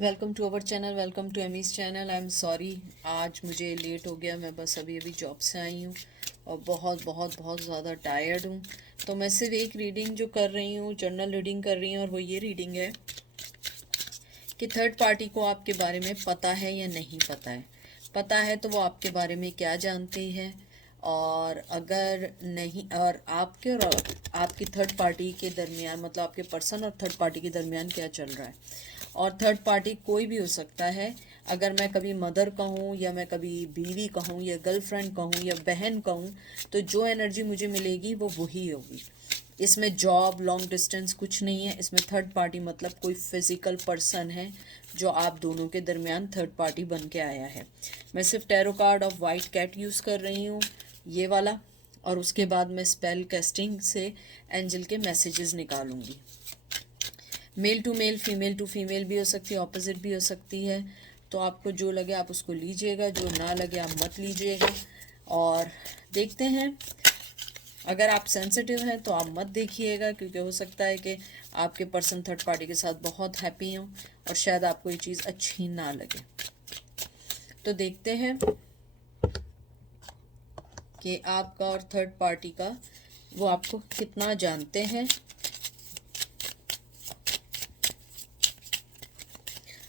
Welcome to our channel, welcome to Amy's channel. I am sorry, आज मुझे late हो गया। मैं बस अभी अभी जॉब से आई हूँ और बहुत बहुत बहुत ज़्यादा टायर्ड हूँ। तो मैं सिर्फ एक रीडिंग जो कर रही हूँ, जर्नल रीडिंग कर रही हूँ, और वो ये रीडिंग है कि थर्ड पार्टी को आपके बारे में पता है या नहीं पता है। पता है तो वो आपके बारे में क्या जानती है, और अगर नहीं, और आपके और आपकी थर्ड पार्टी के दरमियान, मतलब आपके पर्सन और थर्ड पार्टी के दरमियान क्या चल रहा है। और थर्ड पार्टी कोई भी हो सकता है। अगर मैं कभी मदर कहूँ, या मैं कभी बीवी कहूँ, या गर्लफ्रेंड कहूँ, या बहन कहूँ, तो जो एनर्जी मुझे मिलेगी वो वही होगी। इसमें जॉब, लॉन्ग डिस्टेंस कुछ नहीं है। इसमें थर्ड पार्टी मतलब कोई फिजिकल पर्सन है जो आप दोनों के दरमियान थर्ड पार्टी बन के आया है। मैं सिर्फ tarot card of white cat use कर रही हूँ, ये वाला, और उसके बाद मैं स्पेल कैस्टिंग से एंजल के मैसेजेस निकालूंगी। Male to male, female to female भी हो सकती है, ऑपोजिट भी हो सकती है। तो आपको जो लगे आप उसको लीजिएगा, जो ना लगे आप मत लीजिएगा। और देखते हैं, अगर आप सेंसिटिव हैं तो आप मत देखिएगा, क्योंकि हो सकता है कि आपके पर्सन थर्ड पार्टी के साथ बहुत हैप्पी हों और शायद आपको ये चीज़ अच्छी ना लगे। तो देखते हैं कि आपका और थर्ड पार्टी का वो आपको कितना जानते हैं।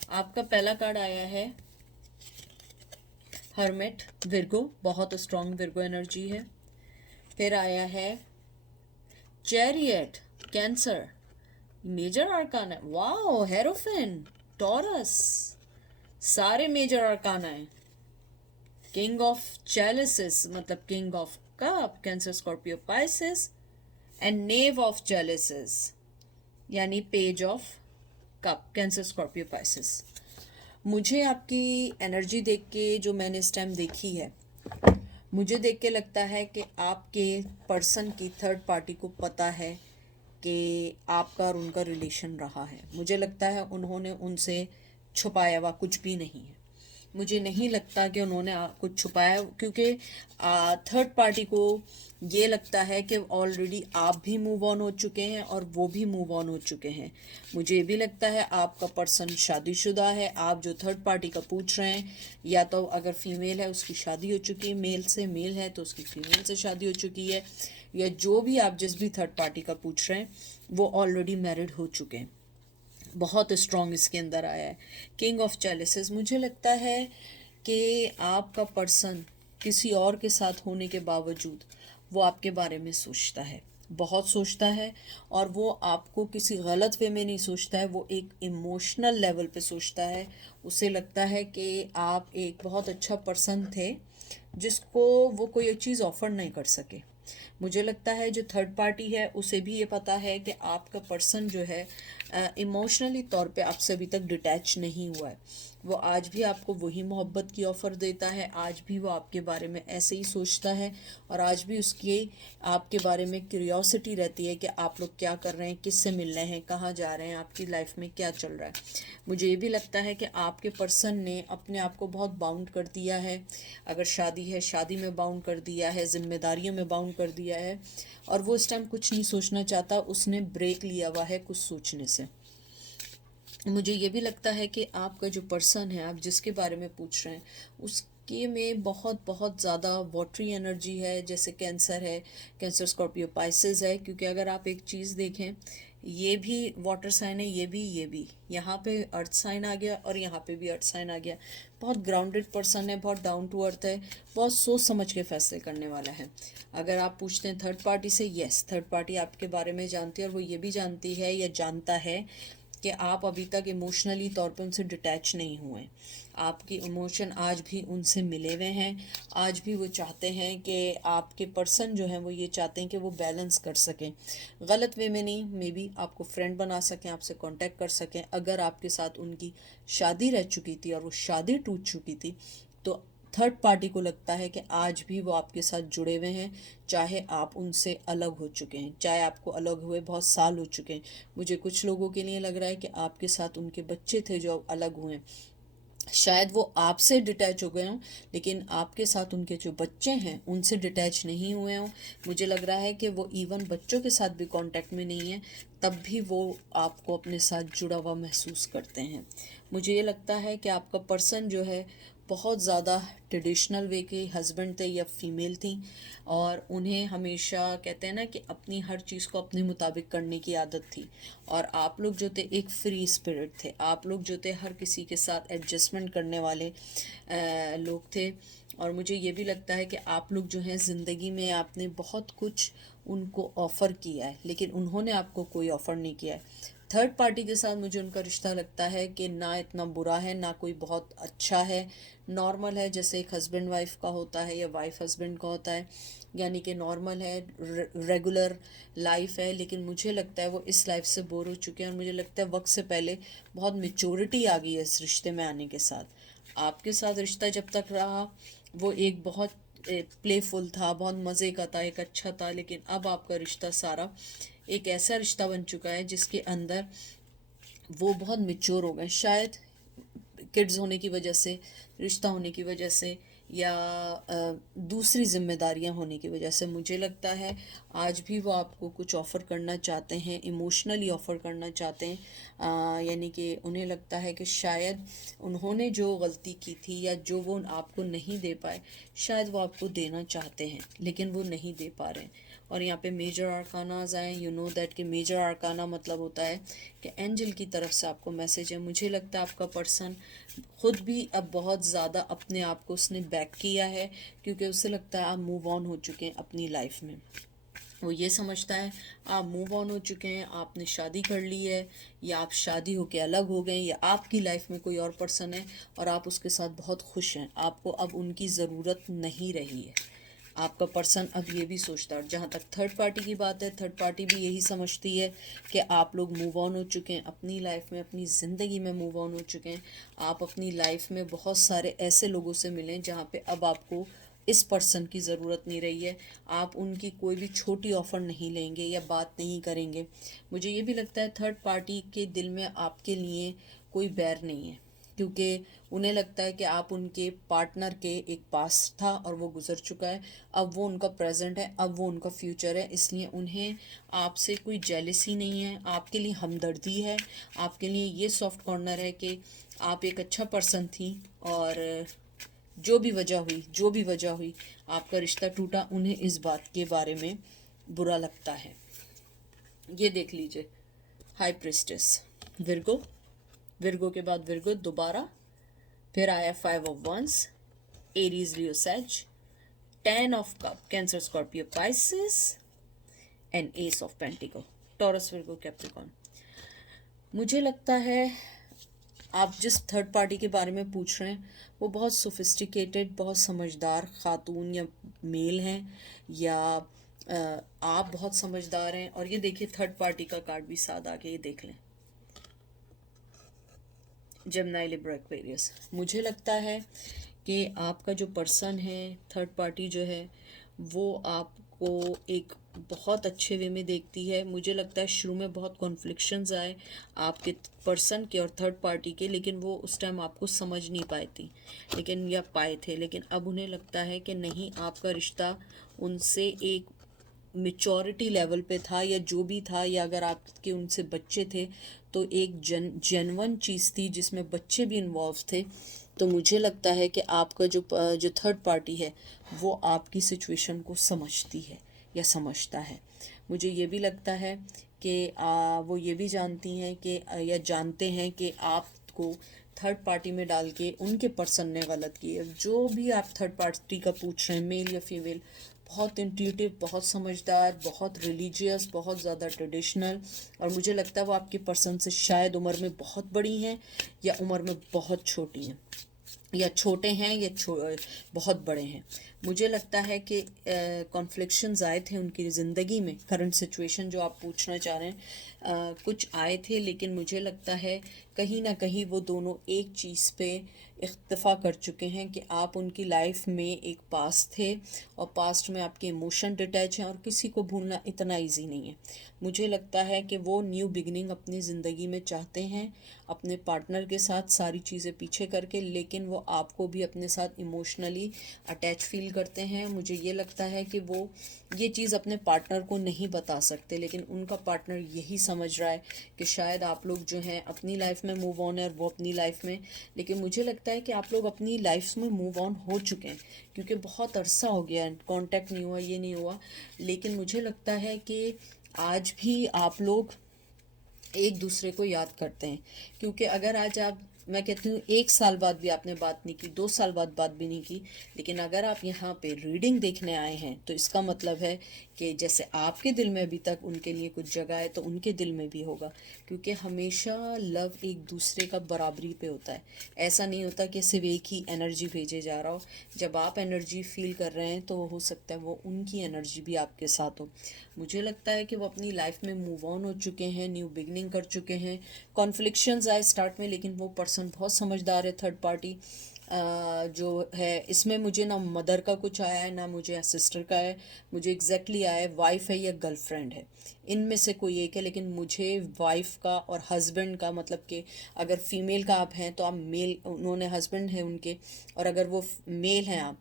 आपका पहला कार्ड आया है हर्मिट, विर्गो, बहुत स्ट्रॉन्ग विर्गो एनर्जी है। फिर आया है chariot, Cancer, major arcana, wow, hierophant, Taurus, सारे मेजर आर्काना है। किंग ऑफ चैलिसिस मतलब king of cup, Cancer, Scorpio, Pisces, and knave of chalices यानी page of cup, Cancer, Scorpio, Pisces. मुझे आपकी एनर्जी देख के, जो मैंने इस टाइम देखी है, मुझे देख के लगता है कि आपके पर्सन की थर्ड पार्टी को पता है कि आपका और उनका रिलेशन रहा है। मुझे लगता है उन्होंने उनसे छुपाया हुआ कुछ भी नहीं है। मुझे नहीं लगता कि उन्होंने कुछ छुपाया, क्योंकि थर्ड पार्टी को ये लगता है कि ऑलरेडी आप भी मूव ऑन हो चुके हैं और वो भी मूव ऑन हो चुके हैं। मुझे ये भी लगता है आपका पर्सन शादीशुदा है। आप जो थर्ड पार्टी का पूछ रहे हैं, या तो अगर फीमेल है उसकी शादी हो चुकी है, मेल से, मेल है तो उसकी फीमेल से शादी हो चुकी है, या जो भी आप जिस भी थर्ड पार्टी का पूछ रहे हैं वो ऑलरेडी मैरिड हो चुके हैं। बहुत स्ट्रॉन्ग इसके अंदर आया है किंग ऑफ चैलिसेस। मुझे लगता है कि आपका पर्सन किसी और के साथ होने के बावजूद वो आपके बारे में सोचता है, बहुत सोचता है। और वो आपको किसी गलत वे में नहीं सोचता है, वो एक इमोशनल लेवल पे सोचता है। उसे लगता है कि आप एक बहुत अच्छा पर्सन थे जिसको वो कोई चीज़ ऑफर नहीं कर सके। मुझे लगता है जो थर्ड पार्टी है उसे भी ये पता है कि आपका पर्सन जो है इमोशनली तौर पे आपसे अभी तक डिटैच नहीं हुआ है। वो आज भी आपको वही मोहब्बत की ऑफ़र देता है, आज भी वो आपके बारे में ऐसे ही सोचता है, और आज भी उसकी आपके बारे में क्यूरियोसिटी रहती है कि आप लोग क्या कर रहे हैं, किससे मिल रहे हैं, कहाँ जा रहे हैं, आपकी लाइफ में क्या चल रहा है। मुझे ये भी लगता है कि आपके पर्सन ने अपने आप को बहुत बाउंड कर दिया है। अगर शादी है, शादी में बाउंड कर दिया है, जिम्मेदारियों में बाउंड कर दिया है, और वो इस टाइम कुछ नहीं सोचना चाहता। उसने ब्रेक लिया हुआ है कुछ सोचने से। मुझे ये भी लगता है कि आपका जो पर्सन है, आप जिसके बारे में पूछ रहे हैं, उसके में बहुत बहुत ज़्यादा वाटरी एनर्जी है, जैसे कैंसर है, कैंसर, स्कॉर्पियो, पाइसेस है। क्योंकि अगर आप एक चीज़ देखें, ये भी वाटर साइन है, ये भी यहाँ पे अर्थ साइन आ गया और यहाँ पे भी अर्थ साइन आ गया। बहुत ग्राउंडेड पर्सन है, बहुत डाउन टू अर्थ है, बहुत सोच समझ के फैसले करने वाला है। अगर आप पूछते हैं थर्ड पार्टी से, यस, थर्ड पार्टी आपके बारे में जानती है, और वो ये भी जानती है या जानता है कि आप अभी तक इमोशनली तौर पे उनसे डिटैच नहीं हुए। आपके इमोशन आज भी उनसे मिले हुए हैं। आज भी वो चाहते हैं कि आपके पर्सन जो हैं वो ये चाहते हैं कि वो बैलेंस कर सकें, गलत वे में नहीं, मे बी आपको फ्रेंड बना सकें, आपसे कांटेक्ट कर सकें। अगर आपके साथ उनकी शादी रह चुकी थी और वो शादी टूट चुकी थी, तो थर्ड पार्टी को लगता है कि आज भी वो आपके साथ जुड़े हुए हैं, चाहे आप उनसे अलग हो चुके हैं, चाहे आपको अलग हुए बहुत साल हो चुके हैं। मुझे कुछ लोगों के लिए लग रहा है कि आपके साथ उनके बच्चे थे जो अब अलग हुए हैं। शायद वो आपसे डिटैच हो गए हों, लेकिन आपके साथ उनके जो बच्चे हैं उनसे डिटैच नहीं हुए हों। मुझे लग रहा है कि वो इवन बच्चों के साथ भी कांटेक्ट में नहीं है, तब भी वो आपको अपने साथ जुड़ा हुआ महसूस करते हैं। मुझे ये लगता है कि आपका पर्सन जो है बहुत ज़्यादा ट्रेडिशनल वे के हस्बैंड थे या फीमेल थी, और उन्हें हमेशा कहते हैं ना कि अपनी हर चीज़ को अपने मुताबिक करने की आदत थी। और आप लोग जो थे एक फ्री स्पिरिट थे, आप लोग जो थे हर किसी के साथ एडजस्टमेंट करने वाले लोग थे। और मुझे ये भी लगता है कि आप लोग जो हैं ज़िंदगी में आपने बहुत कुछ उनको ऑफ़र किया है, लेकिन उन्होंने आपको कोई ऑफ़र नहीं किया है। थर्ड पार्टी के साथ मुझे उनका रिश्ता लगता है कि ना इतना बुरा है ना कोई बहुत अच्छा है, नॉर्मल है, जैसे एक हस्बैंड वाइफ का होता है या वाइफ हस्बैंड का होता है, यानी कि नॉर्मल है, रेगुलर लाइफ है। लेकिन मुझे लगता है वो इस लाइफ से बोर हो चुके हैं, और मुझे लगता है वक्त से पहले बहुत मेच्योरिटी आ गई है इस रिश्ते में आने के साथ। आपके साथ रिश्ता जब तक रहा वो एक बहुत प्लेफुल था, बहुत मज़े का था, एक अच्छा था, लेकिन अब आपका रिश्ता सारा एक ऐसा रिश्ता बन चुका है जिसके अंदर वो बहुत मेच्योर हो गए, शायद किड्स होने की वजह से, रिश्ता होने की वजह से, या दूसरी जिम्मेदारियां होने की वजह से। मुझे लगता है आज भी वो आपको कुछ ऑफ़र करना चाहते हैं, इमोशनली ऑफ़र करना चाहते हैं। यानी कि उन्हें लगता है कि शायद उन्होंने जो गलती की थी या जो वो आपको नहीं दे पाए, शायद वो आपको देना चाहते हैं लेकिन वो नहीं दे पा रहे हैं। और यहाँ पे मेजर आर्कानाज आए, यू नो दैट कि मेजर आर्काना मतलब होता है कि एंजल की तरफ से आपको मैसेज है। मुझे लगता है आपका पर्सन खुद भी अब बहुत ज़्यादा अपने आप को उसने बैक किया है, क्योंकि उसे लगता है आप मूव ऑन हो चुके हैं अपनी लाइफ में। वो ये समझता है आप मूव ऑन हो चुके हैं, आपने शादी कर ली है, या आप शादी होके अलग हो गए, या आपकी लाइफ में कोई और पर्सन है और आप उसके साथ बहुत खुश हैं, आपको अब उनकी ज़रूरत नहीं रही है। आपका पर्सन अब ये भी सोचता है। जहाँ तक थर्ड पार्टी की बात है, थर्ड पार्टी भी यही समझती है कि आप लोग मूव ऑन हो चुके हैं अपनी लाइफ में, अपनी ज़िंदगी में मूव ऑन हो चुके हैं। आप अपनी लाइफ में बहुत सारे ऐसे लोगों से मिलें जहाँ पे अब आपको इस पर्सन की ज़रूरत नहीं रही है। आप उनकी कोई भी छोटी ऑफ़र नहीं लेंगे या बात नहीं करेंगे। मुझे ये भी लगता है थर्ड पार्टी के दिल में आपके लिए कोई बैर नहीं है, क्योंकि उन्हें लगता है कि आप उनके पार्टनर के एक पास था और वो गुजर चुका है, अब वो उनका प्रेजेंट है, अब वो उनका फ्यूचर है। इसलिए उन्हें आपसे कोई जेलसी नहीं है, आपके लिए हमदर्दी है, आपके लिए ये सॉफ्ट कॉर्नर है कि आप एक अच्छा पर्सन थी, और जो भी वजह हुई आपका रिश्ता टूटा, उन्हें इस बात के बारे में बुरा लगता है। ये देख लीजिए, हाई प्रिस्टेस, विर्गो, विर्गो के बाद विर्गो दोबारा, फिर आया 5 ऑफ वंस, एरीज लियो सेज, 10 of cup Cancer Scorpio Pisces, and ace of pentacle Taurus Virgo Capricorn. मुझे लगता है आप जिस थर्ड पार्टी के बारे में पूछ रहे हैं वो बहुत सोफिस्टिकेटेड, बहुत समझदार खातून या मेल हैं, या आप बहुत समझदार हैं। और ये देखिए थर्ड पार्टी का कार्ड भी साथ आके, ये देख लें, जेमिनी लिब्रा एक्वेरियस। मुझे लगता है कि आपका जो पर्सन है, थर्ड पार्टी जो है, वो आपको एक बहुत अच्छे वे में देखती है। मुझे लगता है शुरू में बहुत कॉन्फ्लिक्शंस आए आपके पर्सन के और थर्ड पार्टी के, लेकिन वो उस टाइम आपको समझ नहीं पाई थी, लेकिन या पाए थे, लेकिन अब उन्हें लगता है कि नहीं, आपका रिश्ता उनसे एक मेचोरिटी लेवल पे था, या जो भी था, या अगर आपके उनसे बच्चे थे तो एक जेन्युइन चीज़ थी जिसमें बच्चे भी इन्वॉल्व थे। तो मुझे लगता है कि आपका जो थर्ड पार्टी है वो आपकी सिचुएशन को समझती है या समझता है। मुझे ये भी लगता है कि वो ये भी जानती हैं कि या जानते हैं कि आपको थर्ड पार्टी में डाल के उनके पर्सन ने गलत की है। जो भी आप थर्ड पार्टी का पूछ रहे हैं, मेल या फीमेल, बहुत इंट्यूटिव, बहुत समझदार, बहुत रिलीजियस, बहुत ज़्यादा ट्रेडिशनल, और मुझे लगता है वो आपके पर्सन से शायद उम्र में बहुत बड़ी हैं या उम्र में बहुत छोटी हैं। या छोटे हैं या बहुत बड़े हैं। मुझे लगता है कि कॉन्फ्लिक्शंस आए थे उनकी ज़िंदगी में, करंट सिचुएशन जो आप पूछना चाह रहे हैं, कुछ आए थे, लेकिन मुझे लगता है कहीं ना कहीं वो दोनों एक चीज़ पे इख्तिफा कर चुके हैं कि आप उनकी लाइफ में एक पास्ट थे और पास्ट में आपके इमोशन डिटैच हैं और किसी को भूलना इतना इजी नहीं है। मुझे लगता है कि वो न्यू बिगनिंग अपनी ज़िंदगी में चाहते हैं अपने पार्टनर के साथ सारी चीज़ें पीछे करके, लेकिन वो आपको भी अपने साथ इमोशनली अटैच फील करते हैं। मुझे ये लगता है कि वो ये चीज़ अपने पार्टनर को नहीं बता सकते, लेकिन उनका पार्टनर यही समझ रहा है कि शायद आप लोग जो हैं अपनी लाइफ में मूव ऑन है और वो अपनी लाइफ में। लेकिन मुझे लगता है कि आप लोग अपनी लाइफ में मूव ऑन हो चुके हैं, क्योंकि बहुत अरसा हो गया है, कांटेक्ट नहीं हुआ, ये नहीं हुआ। लेकिन मुझे लगता है कि आज भी आप लोग एक दूसरे को याद करते हैं, क्योंकि अगर आज आप, मैं कहती हूँ 1 साल बाद भी आपने बात नहीं की, 2 साल बाद बात भी नहीं की, लेकिन अगर आप यहाँ पे रीडिंग देखने आए हैं तो इसका मतलब है कि जैसे आपके दिल में अभी तक उनके लिए कुछ जगह है तो उनके दिल में भी होगा, क्योंकि हमेशा लव एक दूसरे का बराबरी पे होता है। ऐसा नहीं होता कि सिर्फ एक ही एनर्जी भेजे जा रहा हो। जब आप एनर्जी फील कर रहे हैं तो हो सकता है वो उनकी एनर्जी भी आपके साथ हो। मुझे लगता है कि वो अपनी लाइफ में मूव ऑन हो चुके हैं, न्यू बिगनिंग कर चुके हैं। कॉन्फ्लिक्शंस आए स्टार्ट में, लेकिन वो पर्सन बहुत समझदार है, थर्ड पार्टी जो है। इसमें मुझे ना मदर का कुछ आया है ना मुझे सिस्टर का है, मुझे एग्जैक्टली आया है वाइफ है या गर्लफ्रेंड है, इनमें से कोई एक है। लेकिन मुझे वाइफ का और हस्बैंड का, मतलब कि अगर फीमेल का आप हैं तो आप मेल, उन्होंने हस्बैंड है उनके, और अगर वो मेल हैं आप,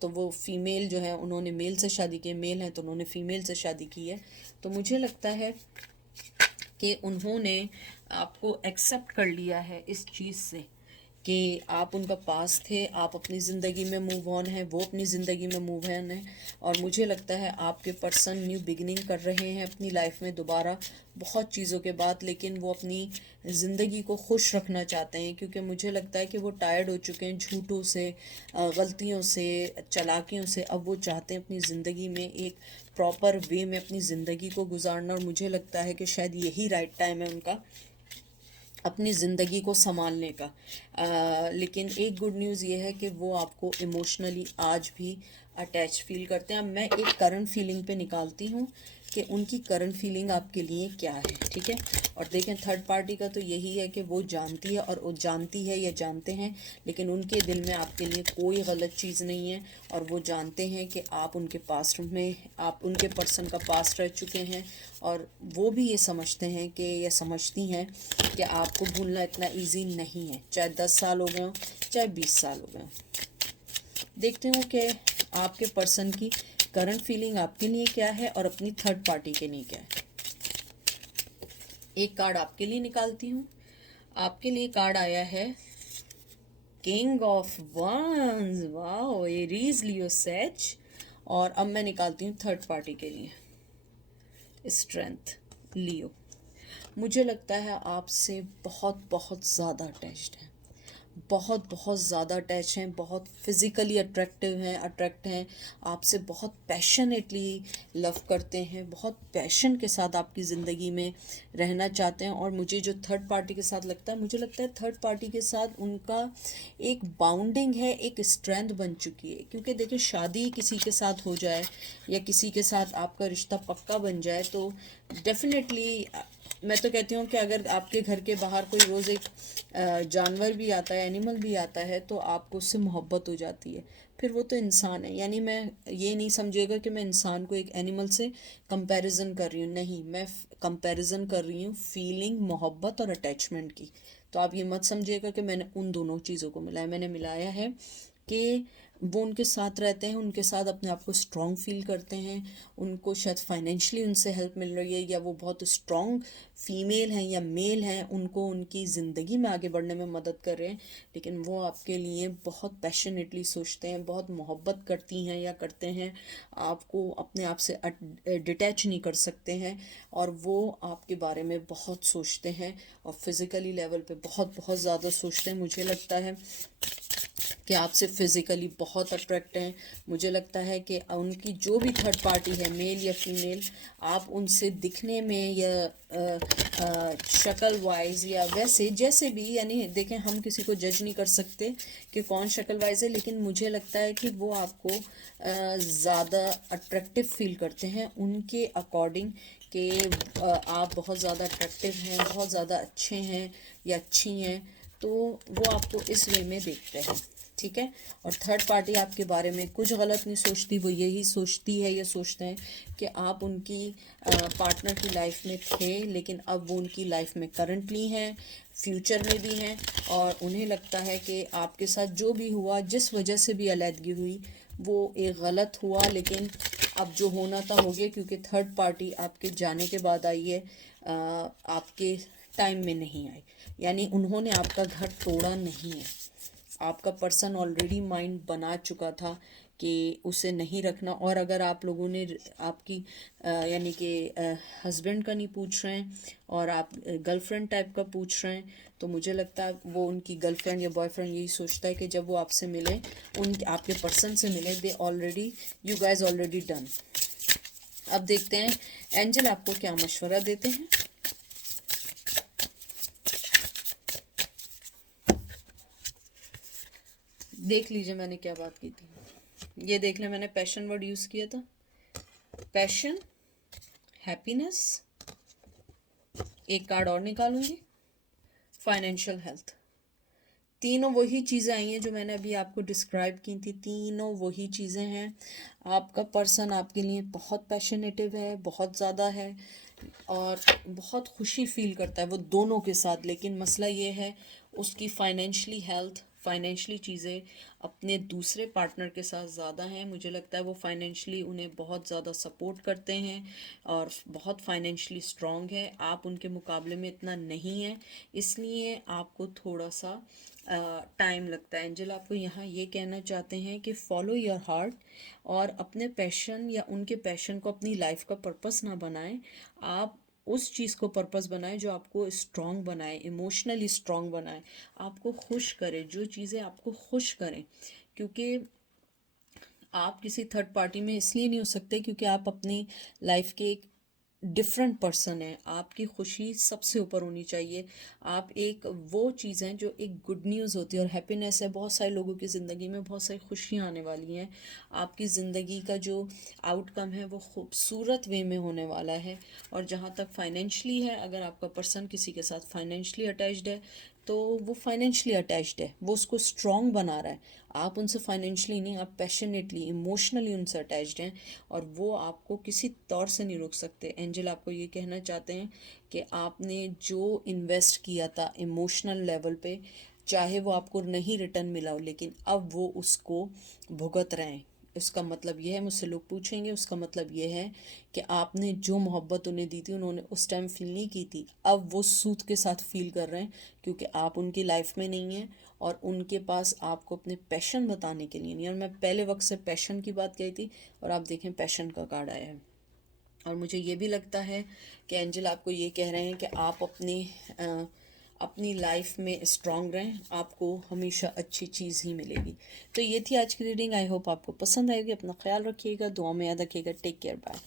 तो वो फीमेल जो है उन्होंने मेल से शादी की है, मेल हैं तो उन्होंने फीमेल से शादी की है। तो मुझे लगता है कि उन्होंने आपको एक्सेप्ट कर लिया है इस चीज़ से कि आप उनका पास थे, आप अपनी ज़िंदगी में मूव ऑन है, वो अपनी ज़िंदगी में मूव ऑन है। और मुझे लगता है आपके पर्सन न्यू बिगिनिंग कर रहे हैं अपनी लाइफ में दोबारा, बहुत चीज़ों के बाद, लेकिन वो अपनी ज़िंदगी को खुश रखना चाहते हैं, क्योंकि मुझे लगता है कि वो टायर्ड हो चुके हैं झूठों से, गलतियों से, चालाकियों से। अब वो चाहते हैं अपनी ज़िंदगी में एक प्रॉपर वे में अपनी ज़िंदगी को गुजारना, और मुझे लगता है कि शायद यही राइट टाइम है उनका अपनी ज़िंदगी को संभालने का। लेकिन एक गुड न्यूज़ ये है कि वो आपको इमोशनली आज भी अटैच फील करते हैं। अब मैं एक करंट फीलिंग पे निकालती हूँ कि उनकी करंट फीलिंग आपके लिए क्या है, ठीक है। और देखें थर्ड पार्टी का तो यही है कि वो जानती है, और वो जानती है या जानते हैं, लेकिन उनके दिल में आपके लिए कोई गलत चीज़ नहीं है, और वो जानते हैं कि आप उनके पास्ट में, आप उनके पर्सन का पास्ट रह चुके हैं, और वो भी ये समझते हैं कि, या समझती हैं कि आपको भूलना इतना इजी नहीं है, चाहे 10 साल हो गए हों, चाहे 20 साल हो गए हों। देखते हो कि आपके पर्सन की करंट फीलिंग आपके लिए क्या है और अपनी थर्ड पार्टी के लिए क्या है। एक कार्ड आपके लिए निकालती हूँ। आपके लिए कार्ड आया है king of wands, wow, Aries, Leo, सेज। और अब मैं निकालती हूँ थर्ड पार्टी के लिए स्ट्रेंथ, लियो। मुझे लगता है आपसे बहुत बहुत ज़्यादा अटैच्ड है, बहुत बहुत ज़्यादा अटैच हैं, बहुत फिज़िकली अट्रैक्टिव हैं, अट्रैक्ट हैं आपसे, बहुत पैशनेटली लव करते हैं, बहुत पैशन के साथ आपकी ज़िंदगी में रहना चाहते हैं। और मुझे जो थर्ड पार्टी के साथ लगता है, मुझे लगता है थर्ड पार्टी के साथ उनका एक बाउंडिंग है, एक स्ट्रेंथ बन चुकी है। क्योंकि देखिए शादी किसी के साथ हो जाए या किसी के साथ आपका रिश्ता पक्का बन जाए तो डेफिनेटली, मैं तो कहती हूँ कि अगर आपके घर के बाहर कोई रोज़ एक जानवर भी आता है, एनिमल भी आता है, तो आपको उससे मोहब्बत हो जाती है, फिर वो तो इंसान है। यानी मैं ये नहीं समझिएगा कि मैं इंसान को एक एनिमल से कंपैरिजन कर रही हूँ, नहीं, मैं कंपैरिजन कर रही हूँ फीलिंग, मोहब्बत और अटैचमेंट की। तो आप ये मत समझिएगा कि मैंने उन दोनों चीज़ों को मिलाया, मैंने मिलाया है कि वो उनके साथ रहते हैं, उनके साथ अपने आप को स्ट्रॉन्ग फील करते हैं, उनको शायद फाइनेंशियली उनसे हेल्प मिल रही है, या वो बहुत स्ट्रॉन्ग फीमेल हैं या मेल हैं, उनको उनकी ज़िंदगी में आगे बढ़ने में मदद कर रहे हैं। लेकिन वो आपके लिए बहुत पैशनेटली सोचते हैं, बहुत मोहब्बत करती हैं या करते हैं, आपको अपने आप से डिटैच नहीं कर सकते हैं, और वो आपके बारे में बहुत सोचते हैं, और फिज़िकली लेवल पे बहुत बहुत ज़्यादा सोचते हैं। मुझे लगता है कि आपसे फिज़िकली बहुत अट्रैक्ट हैं। मुझे लगता है कि उनकी जो भी थर्ड पार्टी है, मेल या फीमेल, आप उनसे दिखने में या शक्ल वाइज या वैसे जैसे भी, यानी देखें, हम किसी को जज नहीं कर सकते कि कौन शक्ल वाइज है, लेकिन मुझे लगता है कि वो आपको ज़्यादा अट्रैक्टिव फील करते हैं उनके अकॉर्डिंग, कि आप बहुत ज़्यादा अट्रैक्टिव हैं, बहुत ज़्यादा अच्छे हैं या अच्छी हैं, तो वो आपको इस वे में देखते हैं। ठीक है। और थर्ड पार्टी आपके बारे में कुछ गलत नहीं सोचती, वो यही सोचती है या सोचते हैं कि आप उनकी पार्टनर की लाइफ में थे, लेकिन अब वो उनकी लाइफ में करंटली हैं, फ्यूचर में भी हैं, और उन्हें लगता है कि आपके साथ जो भी हुआ, जिस वजह से भी अलहदगी हुई, वो एक गलत हुआ, लेकिन अब जो होना था हो गया, क्योंकि थर्ड पार्टी आपके जाने के बाद आई है, आपके टाइम में नहीं आई। यानी उन्होंने आपका घर तोड़ा नहीं है, आपका पर्सन ऑलरेडी माइंड बना चुका था कि उसे नहीं रखना। और अगर आप लोगों ने आपकी यानी कि हस्बैंड का नहीं पूछ रहे हैं और आप गर्लफ्रेंड टाइप का पूछ रहे हैं, तो मुझे लगता है वो उनकी गर्लफ्रेंड या बॉयफ्रेंड यही सोचता है कि जब वो आपसे मिले, उन आपके पर्सन से मिले, they already, you guys already done. अब देखते हैं एंजल आपको क्या मशवरा देते हैं। देख लीजिए मैंने क्या बात की थी, ये देख लें, मैंने पैशन वर्ड यूज़ किया था। पैशन, हैप्पीनेस, एक कार्ड और निकालूंगी, फाइनेंशियल हेल्थ। तीनों वही चीज़ें आई हैं जो मैंने अभी आपको डिस्क्राइब की थी, तीनों वही चीज़ें हैं। आपका पर्सन आपके लिए बहुत पैशनेटिव है, बहुत ज़्यादा है, और बहुत खुशी फील करता है वो दोनों के साथ, लेकिन मसला ये है उसकी फाइनेंशियली हेल्थ, फाइनेंशियली चीज़ें अपने दूसरे पार्टनर के साथ ज़्यादा हैं। मुझे लगता है वो फाइनेंशियली उन्हें बहुत ज़्यादा सपोर्ट करते हैं और बहुत फाइनेंशियली स्ट्रॉन्ग है, आप उनके मुकाबले में इतना नहीं है, इसलिए आपको थोड़ा सा टाइम लगता है। एंजल आपको यहाँ ये कहना चाहते हैं कि फॉलो योर हार्ट, और अपने पैशन या उनके पैशन को अपनी लाइफ का पर्पस ना बनाएं, आप उस चीज़ को पर्पस बनाएं जो आपको स्ट्रॉन्ग बनाए, इमोशनली स्ट्रॉन्ग बनाए, आपको खुश करे, जो चीज़ें आपको खुश करें। क्योंकि आप किसी थर्ड पार्टी में इसलिए नहीं हो सकते क्योंकि आप अपनी लाइफ के एक डिफरेंट पर्सन है, आपकी खुशी सबसे ऊपर होनी चाहिए। आप एक वो चीज़ हैं जो एक गुड न्यूज़ होती है और हैप्पीनेस है। बहुत सारे लोगों की ज़िंदगी में बहुत सारी खुशियाँ आने वाली हैं, आपकी ज़िंदगी का जो आउटकम है वो खूबसूरत वे में होने वाला है। और जहाँ तक फाइनेंशली है, अगर आपका पर्सन किसी के साथ फाइनेंशली अटैच्ड है, तो वो फाइनेंशली अटैच्ड है, वो उसको स्ट्रॉन्ग बना रहा है। आप उनसे फाइनेंशली नहीं, आप पैशनेटली, इमोशनली उनसे अटैच्ड हैं, और वो आपको किसी तौर से नहीं रोक सकते। एंजल आपको ये कहना चाहते हैं कि आपने जो इन्वेस्ट किया था इमोशनल लेवल पे, चाहे वो आपको नहीं रिटर्न मिला हो, लेकिन अब वो उसको भुगत रहे हैं। उसका मतलब ये है, मुझसे लोग पूछेंगे, उसका मतलब ये है कि आपने जो मोहब्बत उन्हें दी थी, उन्होंने उस टाइम फील नहीं की थी, अब वो सूद के साथ फील कर रहे हैं, क्योंकि आप उनकी लाइफ में नहीं हैं और उनके पास आपको अपने पैशन बताने के लिए नहीं। और मैं पहले वक्त से पैशन की बात कही थी, और आप देखें पैशन का कार्ड आया है। और मुझे ये भी लगता है कि एंजल आपको ये कह रहे हैं कि आप अपनी लाइफ में स्ट्रांग रहें, आपको हमेशा अच्छी चीज़ ही मिलेगी। तो ये थी आज की रीडिंग, आई होप आपको पसंद आएगी। अपना ख्याल रखिएगा, दुआ में याद रखिएगा। Take care, bye.